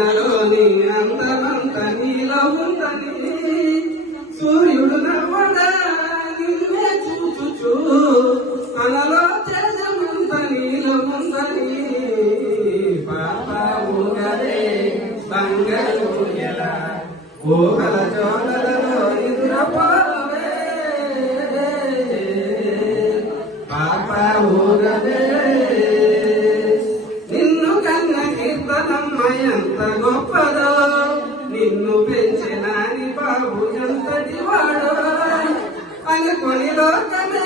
మనలోని అందమంత నీలో ఉందని సూర్యుడు నవ్వడా నిన్నే చూచుచూ మనలో తేజమంత నీలో ఉందని పాప ఊగలే బంగారు ఊయల ఊహల జోలలో నిద్రపోవే పాప ఊగలే నిన్ను కన్న కీర్తనమ్మ ఎంత గొప్పదో నిన్ను పెంచినాని బాబు ఎంతటి వాడో అనుకొని లోకమే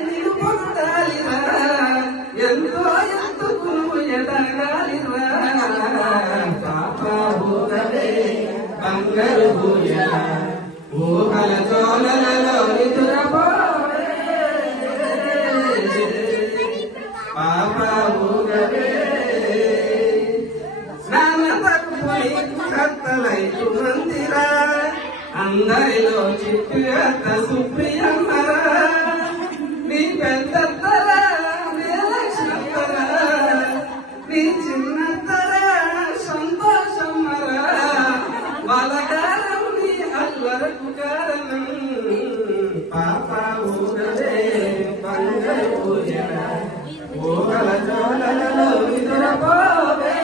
నిన్ను పొగడాలిరా ఎంతో ఎందుకు నువ్వు ఎదగాలిరా పాప ఊగలే బంగారు ఊయల ఊహల జోలలో నిద్రపోవే పాప ఊగలే కత్తలైపు మందిరా అందరిలో చిట్టు అత్త సుప్రియమ్మరా నీ పెద్దత్తరా లక్ష్మత్తరా నీ చిన్నత్తరా సంతోషమ్మరా వాళ్ళకారం నీ అల్లరకు కారణం పాప ఊగలే బంగారు ఊయల ఊగల జోలలో నిద్రపోవే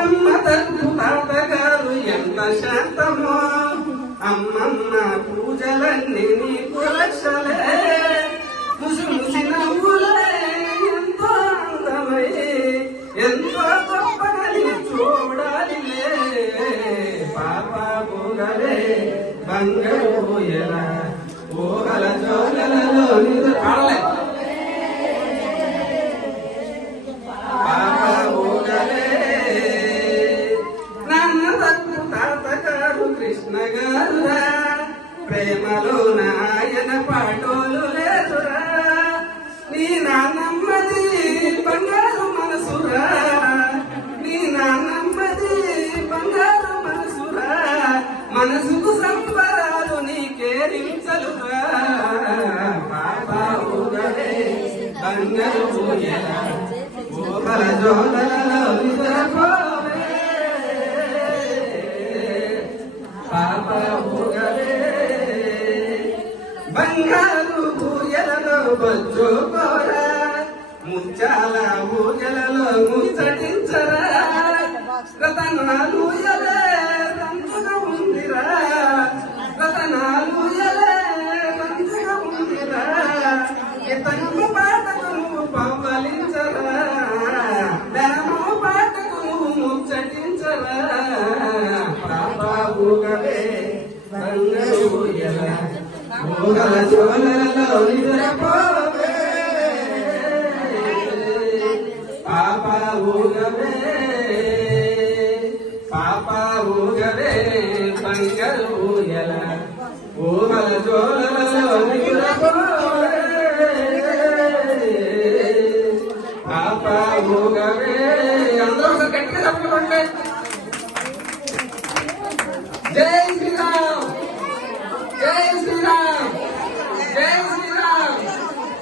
అమ్మ తల్లి తాతగారు ఎంత శాంతమో అమ్మమ్మ పూజలన్నీ నీకు రక్షలే ముసి ముసి నవ్వులే ఎంతో అందమై ఎంతో గొప్పని చూడాలిలే పాప ఊగలే బంగారు ఊయల ఊహల జోలలో నిద్రపోవే కృష్ణ గారురా ప్రేమలో నాయన పాటోలు లేదురా నీ నాన్నమ్మది బంగారు మనసురా నీ నాన్నమ్మది బంగారు మనసురా మనసుకు సంబరాలు నీకేరించలురా పాప ఊగలే బంగారు ఊయల ఊహల జోలలో నిద్రపోవే పాప ఊగలే బంగారు ఊయలలో బొజ్జు కోరా ముత్యాల ఊయలలో ముచ్చటించరా రతనాలు ఊయలే రంగుగా ఉందిరా రతనాలు ఊయలే రంగుగా ఉందిరా ఇతను పాటకు నువ్వు పవ్వలించరా ధనము పాటకు నువ్వు ముచ్చటించరా పాప ఊగలే బంగారు ఊయల ఊహల జోలలో నిద్రపోవే పాప ఊగలే బంగారు ఊయల ఊహల జోలలో నిద్రపోవే పాప ఊగలే అందరూ గట్టిగా చెప్పండి జై శ్రీరామ్ జై శ్రీరామ్ జై శ్రీరామ్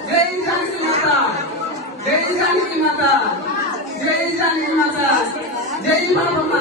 జై జానకి మాత జై జానకి మాత జై జానకి మాత జై బాబమ్మ